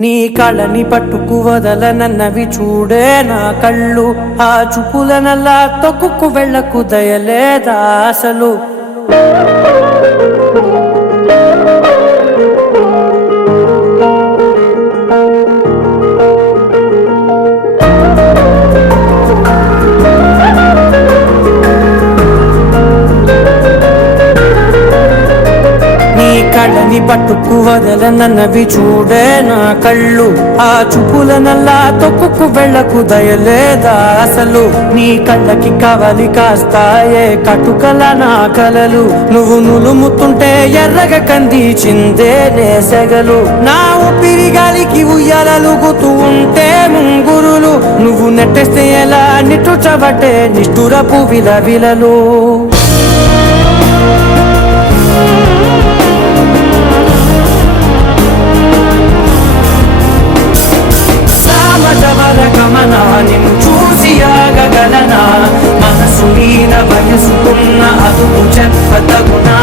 నీ కళని పట్టుకు వదలనన్నవి చూడే నా కళ్ళు, ఆ చూపులనల్లా తొక్కుకు వెళ్ళకు దయలేదా అసలు. కళ్ళని పట్టుకు వదలనన్నవి చూడే నా కళ్ళు, ఆ చూపులనల్లా తొక్కుకు వెళ్ళకు దయలేదా అసలు. నీ కళ్ళకి కవలి కాస్తాయే కటుకల నా కలలు, నువ్వు నులుముతుంటే ఎర్రగ కందిచిందే నేసెగలు. నా ఊపిరి గాలికి ఉయ్యాలలుగుతూ ఉంటే ముంగురులు, నువ్వు నెట్టేస్తే ఎలా నిట్టుచబట్టే నిష్ఠురపు విలవిలలు. నిన్ను చూసి ఆగగలనా, మనసు మీద వయసుకున్న అదుపు చెప్పతగునా.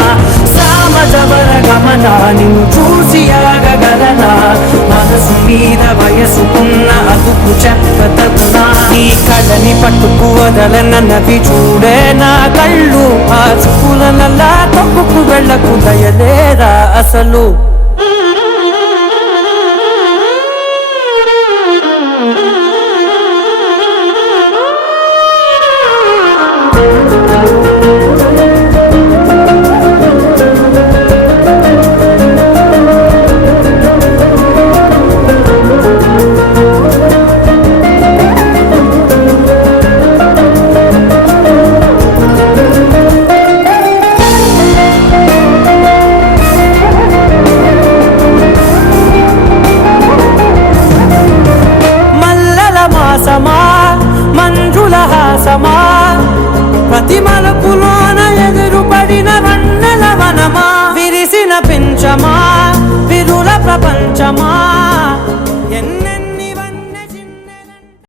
సామజవర గమన నిన్ను చూసి ఆగగలనా, మనసు మీద వయసుకున్న అదుపు చెప్పతగునా. నీ కళ్ళని పట్టుకు వదలనన్నవి చూడే నా కళ్ళు, ఆ చూపులనల్లా తొక్కుకు వెళ్ళకు దయలేదా అసలు. మంజుల హాసమా ప్రతి మలుపులో